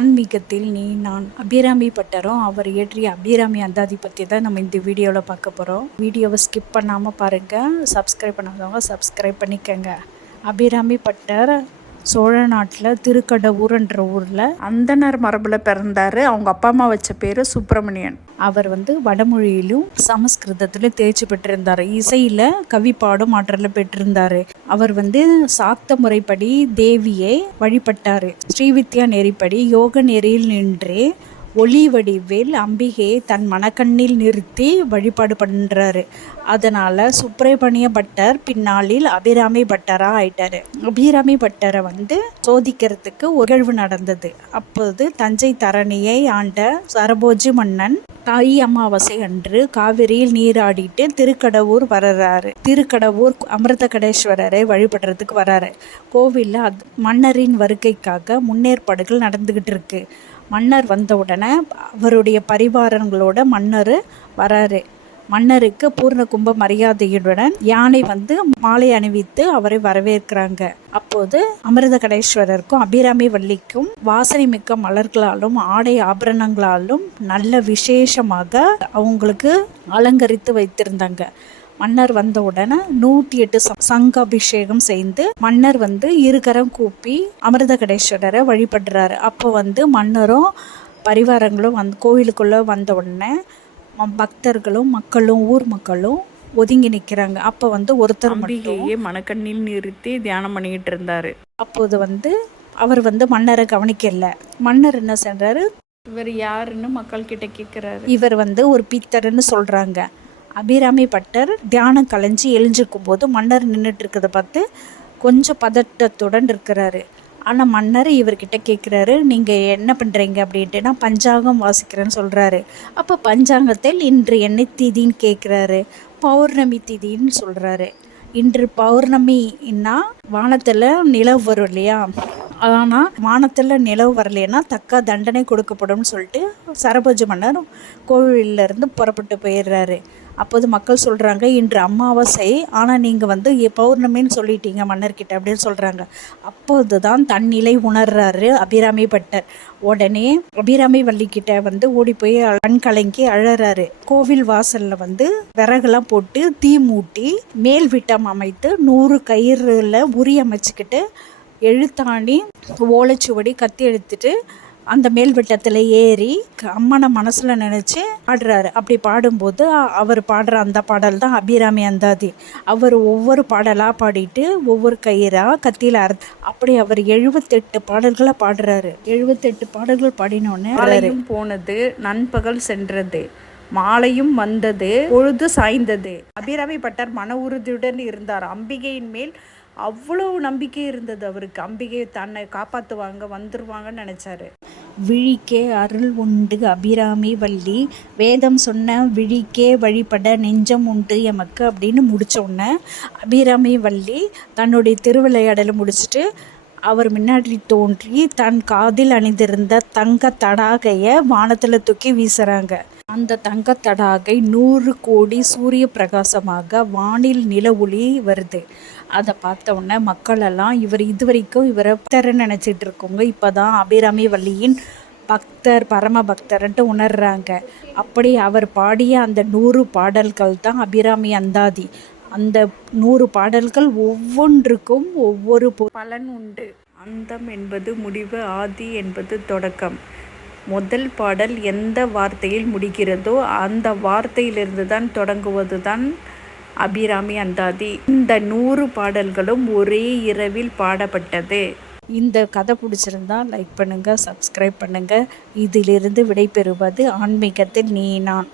ஆன்மீகத்தில் நீ நான். அபிராமி பட்டரும் அவர் இயற்றிய அபிராமி அந்தாதி பற்றி தான் நம்ம இந்த வீடியோவில் பார்க்க போகிறோம். வீடியோவை ஸ்கிப் பண்ணாமல் பாருங்கள். சப்ஸ்கிரைப் பண்ணாதவங்க சப்ஸ்கிரைப் பண்ணிக்கங்க. அபிராமி பட்டர் சோழ நாட்டில் திருக்கடவூர்ன்ற ஊரில் அந்தனர் மரபில் பிறந்தார். அவங்க அப்பா அம்மா வச்ச பேர் சுப்பிரமணியன். அவர் வடமொழியிலும் சமஸ்கிருதத்திலும் தேர்ச்சி பெற்றிருந்தார். இசையில் கவி பாடும் ஆற்றலில் பெற்றிருந்தார். அவர் சாக்த முறைப்படி தேவியை வழிபட்டார். ஸ்ரீவித்யா நெறிப்படி யோக நெறியில் நின்று ஒளி வடிவில் அம்பிகையை தன் மனக்கண்ணில் நிறுத்தி வழிபாடு பண்ணுறாரு. அதனால் சுப்பிரமணிய பட்டர் பின்னாளில் அபிராமி பட்டராக ஆயிட்டார். அபிராமி பட்டரை சோதிக்கிறதுக்கு ஒரு நிகழ்வு நடந்தது. அப்போது தஞ்சை தரணியை ஆண்ட சரபோஜி மன்னன் தாய் அமாவாசை அன்று காவிரியில் நீராடிட்டு திருக்கடவூர் வர்றாரு. திருக்கடவூர் அமிர்தகடேஸ்வரரை வழிபடுறதுக்கு வர்றாரு. கோவிலில் மன்னரின் வருகைக்காக முன்னேற்பாடுகள் நடந்துக்கிட்டு இருக்கு. மன்னர் வந்த உடனே அவருடைய பரிவாரங்களோட மன்னர் வராரு. மன்னருக்கு பூர்ண கும்ப மரியாதையுடன் யானை மாலை அணிவித்து அவரை வரவேற்கிறாங்க. அப்போது அமிர்தகடேஸ்வரருக்கும் அபிராமி வள்ளிக்கும் வாசனை மிக்க மலர்களாலும் ஆடை ஆபரணங்களாலும் நல்ல விசேஷமாக அவங்களுக்கு அலங்கரித்து வைத்திருந்தாங்க. மன்னர் வந்த உடனே 108 சங்க அபிஷேகம் செய்து மன்னர் இருகரம் கூப்பி அமிர்தகடேஸ்வரரை வழிபடுறாரு. அப்போ மன்னரும் பரிவாரங்களும் கோவிலுக்குள்ளே வந்த உடனே பக்தர்களும் மக்களும் ஊர் மக்களும் ஒதுங்கி நிற்கிறாங்க. அப்போ ஒருத்தர் அம்பிகையே மனக்கண்ணில் நிறுத்தி தியானம் பண்ணிக்கிட்டு இருந்தார். அப்போது அவர் மன்னரை கவனிக்கல. மன்னர் என்ன சென்றாரு, இவர் யாருன்னு மக்கள் கிட்ட கேட்குறாரு. இவர் ஒரு பித்தர்ன்னு சொல்கிறாங்க. அபிராமி பட்டர் தியானம் கலைஞ்சி எழுஞ்சிருக்கும் போது மன்னர் நின்றுட்டு இருக்கிறத பார்த்து கொஞ்சம் பதட்டத்துடன் இருக்கிறாரு. ஆனால் மன்னர் இவர்கிட்ட கேட்குறாரு, நீங்கள் என்ன பண்ணுறீங்க அப்படின்ட்டு. நான் பஞ்சாங்கம் வாசிக்கிறேன்னு சொல்கிறாரு. அப்போ பஞ்சாங்கத்தில் இன்று என்ன திதின்னு கேட்குறாரு. பௌர்ணமி திதின்னு சொல்கிறாரு. இன்று பௌர்ணமின்னா வானத்தில் நிலவு வரும் இல்லையா, ஆனால் வானத்தில் நிலவு வரலைன்னா தக்க தண்டனை கொடுக்கப்படும் சொல்லிட்டு சரபோஜ மன்னர் கோவிலிருந்து புறப்பட்டு போயிடுறாரு. அப்போது மக்கள் சொல்கிறாங்க, இன்று அமாவாசை ஆனால் நீங்கள் பௌர்ணமின்னு சொல்லிட்டீங்க மன்னர்கிட்ட அப்படின்னு சொல்கிறாங்க. அப்போது தான் தன்னிலை உணர்றாரு அபிராமி பட்டர். உடனே அபிராமி வள்ளிக்கிட்ட ஓடி போய் கண் கலங்கி அழறாரு. கோவில் வாசலில் விறகுலாம் போட்டு தீ மூட்டி மேல் விட்டம் அமைத்து 100 கயிறுல உரி அமைச்சுக்கிட்டு எழுத்தாணி ஓலைச்சுவடி கத்தி எடுத்துட்டு அந்த மேல் விட்டத்தில் ஏறி அம்மனை மனசில் நினச்சி பாடுறாரு. அப்படி பாடும்போது அவர் பாடுற அந்த பாடல் தான் அபிராமி அந்தாதி. அவர் ஒவ்வொரு பாடலாக பாடிட்டு ஒவ்வொரு கயிறாக கத்தியில் அப்படி அவர் 78 பாடல்களை பாடுறாரு. 78 பாடல்கள் பாடினோடனே மாலையும் போனது, நண்பகல் சென்றது, மாலையும் வந்தது, பொழுது சாய்ந்தது. அபிராமி பட்டர் மன உறுதியுடன் இருந்தார். அம்பிகையின் மேல் அவ்வளோ நம்பிக்கை இருந்தது அவருக்கு. அம்பிகை தன்னை காப்பாற்றுவாங்க, வந்துருவாங்கன்னு நினச்சாரு. விழிக்கே அருள் உண்டு அபிராமி வள்ளி, வேதம் சொன்ன விழிக்கே வழிபட நெஞ்சம் உண்டு எமக்கு அப்படின்னு முடித்த உடனே அபிராமி வள்ளி தன்னுடைய திருவிளையாடலை முடிச்சுட்டு அவர் முன்னாடி தோன்றி தன் காதில் அணிந்திருந்த தங்க தடாகையை வானத்தில் தூக்கி வீசுகிறாங்க. அந்த தங்க தடாகை 100 கோடி சூரிய பிரகாசமாக வானில் நில ஒளி வருது. அதை பார்த்த உடனே மக்களெல்லாம் இதுவரைக்கும் இவரை பக்தர்ன்னு நினச்சிட்டு இருக்கவங்க இப்போ தான் அபிராமி வள்ளியின் பக்தர் பரம பக்தர்ன்ட்டு உணர்றாங்க. அப்படி அவர் பாடிய அந்த 100 பாடல்கள் தான் அபிராமி அந்தாதி. அந்த 100 பாடல்கள் ஒவ்வொன்றுக்கும் ஒவ்வொரு பலன் உண்டு. அந்தம் என்பது முடிவு, ஆதி என்பது தொடக்கம். முதல் பாடல் எந்த வார்த்தையில் முடிகிறதோ அந்த வார்த்தையிலிருந்து தான் தொடங்குவது தான் அபிராமி அந்தாதி. இந்த 100 பாடல்களும் ஒரே இரவில் பாடப்பட்டது. இந்த கதை பிடிச்சிருந்தா லைக் பண்ணுங்கள், சப்ஸ்கிரைப் பண்ணுங்கள். இதிலிருந்து விடைபெறுவது ஆன்மீகத்தில் நீ நான்.